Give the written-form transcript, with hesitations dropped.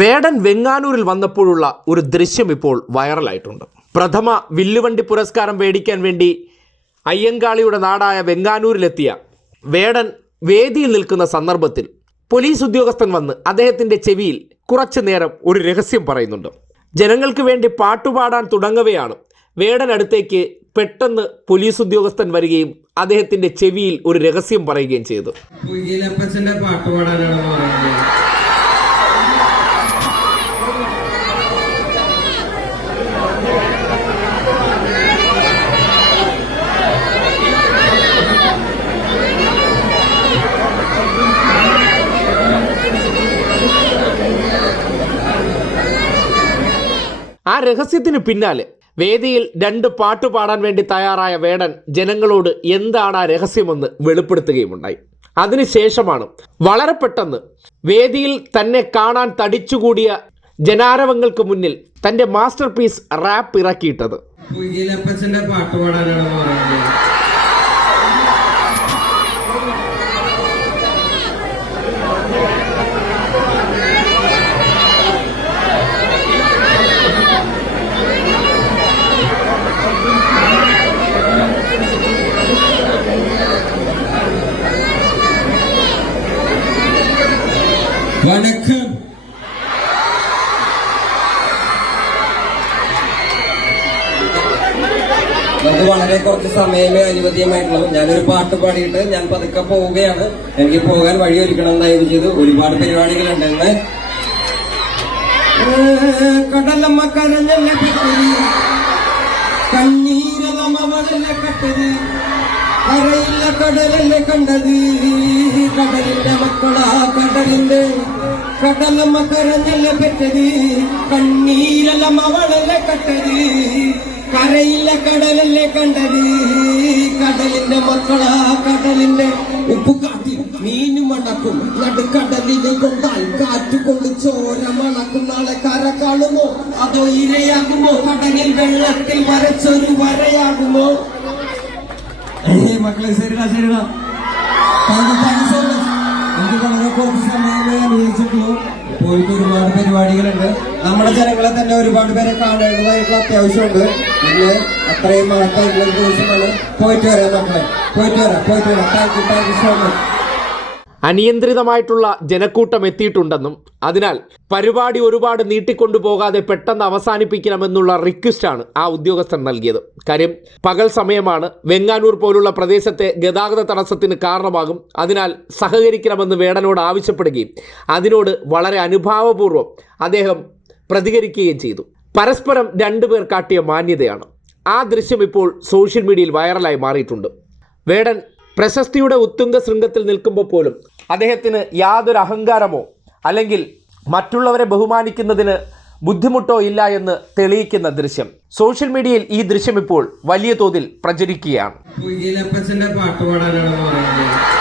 വേടൻ വെങ്ങാനൂരിൽ വന്നപ്പോഴുള്ള ഒരു ദൃശ്യം ഇപ്പോൾ വൈറലായിട്ടുണ്ട്. പ്രഥമ വില്ലുവണ്ടി പുരസ്കാരം മേടിക്കാൻ വേണ്ടി അയ്യങ്കാളിയുടെ നാടായ വെങ്ങാനൂരിലെത്തിയ വേടൻ വേദിയിൽ നിൽക്കുന്ന സന്ദർഭത്തിൽ പോലീസ് ഉദ്യോഗസ്ഥൻ വന്ന് അദ്ദേഹത്തിൻ്റെ ചെവിയിൽ കുറച്ചു നേരം ഒരു രഹസ്യം പറയുന്നുണ്ട്. ജനങ്ങൾക്ക് വേണ്ടി പാട്ടുപാടാൻ തുടങ്ങവെയാണ് വേടൻ അടുത്തേക്ക് പെട്ടെന്ന് പോലീസ് ഉദ്യോഗസ്ഥൻ വരികയും അദ്ദേഹത്തിൻ്റെ ചെവിയിൽ ഒരു രഹസ്യം പറയുകയും ചെയ്തു. ആ രഹസ്യത്തിന് പിന്നാലെ വേദിയിൽ 2 പാട്ട് പാടാൻ വേണ്ടി തയ്യാറായ വേടൻ ജനങ്ങളോട് എന്താണ് ആ രഹസ്യമെന്ന് വെളിപ്പെടുത്തുകയുമുണ്ടായി. അതിനുശേഷമാണ് വളരെ പെട്ടെന്ന് വേദിയിൽ തന്നെ കാണാൻ തടിച്ചുകൂടിയ ജനാരവങ്ങൾക്ക് മുന്നിൽ തൻ്റെ മാസ്റ്റർ പീസ് റാപ്പ് ഇറക്കിയിട്ടത്. വണക്കം. നമുക്ക് വളരെ കുറച്ച് സമയമേ അനുവദീയമായിട്ടുള്ളൂ. ഞാനൊരു പാട്ട് പാടിയിട്ട് ഞാൻ പതുക്കെ പോവുകയാണ്. എനിക്ക് പോകാൻ വഴിയൊരുക്കണം ദയവ് ചെയ്ത്. ഒരുപാട് പരിപാടികളുണ്ടെന്ന്. കടലമ്മ കരഞ്ഞല്ല കട്ടരി, കണ്ണീരമവളല്ല കട്ടരി, കരയില്ല കടലല്ലേ കണ്ടത്, കടലിന്റെ മക്കളാ കടലിന്റെ, കടലമ്മ കരഞ്ഞല്ല പെറ്റത്, കണ്ണീരല്ല മവളല്ലേ കട്ടത്, കരയില്ല കടലല്ലേ കണ്ടത്, കടലിന്റെ മക്കളാ കടലിന്റെ. ഉപ്പുകാട്ടി മീനും മണക്കും, നടുക്കടലിനെ കൊണ്ടാൽ കാറ്റുകൊണ്ട് ചോര മണക്കും. നാളെ കര കാണുമോ അതോ ഇരയാകുമോ, കടലിൽ വെള്ളത്തിൽ വരച്ചൊരു വരയാകുമോ? മക്കളെ ശരിടാ ശരിടാ. എനിക്ക് വളരെ കുറച്ച് സമയമേ അനുവദിച്ചിട്ടുള്ളൂ. പോയിട്ട് ഒരുപാട് പരിപാടികളുണ്ട്. നമ്മുടെ ജനങ്ങളെ തന്നെ ഒരുപാട് പേരെ കാണേണ്ടതായിട്ടുള്ള അത്യാവശ്യമുണ്ട്. ഇന്ന് അത്രയും മഹത്തായിട്ടുള്ള ഒരു ദിവസമാണ്. പോയിട്ട് വരാം മക്കളെ, പോയിട്ട് വരാം. Thank you so much. അനിയന്ത്രിതമായിട്ടുള്ള ജനക്കൂട്ടം എത്തിയിട്ടുണ്ടെന്നും അതിനാൽ പരിപാടി ഒരുപാട് നീട്ടിക്കൊണ്ടുപോകാതെ പെട്ടെന്ന് അവസാനിപ്പിക്കണമെന്നുള്ള റിക്വസ്റ്റാണ് ആ ഉദ്യോഗസ്ഥൻ നൽകിയത്. കാര്യം പകൽ സമയമാണ്, വെങ്ങാനൂർ പോലുള്ള പ്രദേശത്തെ ഗതാഗത തടസ്സത്തിന് കാരണമാകും. അതിനാൽ സഹകരിക്കണമെന്ന് വേടനോട് ആവശ്യപ്പെടുകയും അതിനോട് വളരെ അനുഭാവപൂർവ്വം അദ്ദേഹം പ്രതികരിക്കുകയും ചെയ്തു. പരസ്പരം 2 പേർ കാട്ടിയ മാന്യതയാണ്. ആ ദൃശ്യം ഇപ്പോൾ സോഷ്യൽ മീഡിയയിൽ വൈറലായി മാറിയിട്ടുണ്ട്. വേടൻ പ്രശസ്തിയുടെ ഉത്തുംഗ ശൃംഗത്തിൽ നിൽക്കുമ്പോൾ പോലും അദ്ദേഹത്തിന് യാതൊരു അഹങ്കാരമോ അല്ലെങ്കിൽ മറ്റുള്ളവരെ ബഹുമാനിക്കുന്നതിന് ബുദ്ധിമുട്ടോ ഇല്ല എന്ന് തെളിയിക്കുന്ന ദൃശ്യം സോഷ്യൽ മീഡിയയിൽ ഈ ദൃശ്യം ഇപ്പോൾ വലിയ തോതിൽ പ്രചരിക്കുകയാണ്. പാട്ട് പാടാനാണ്.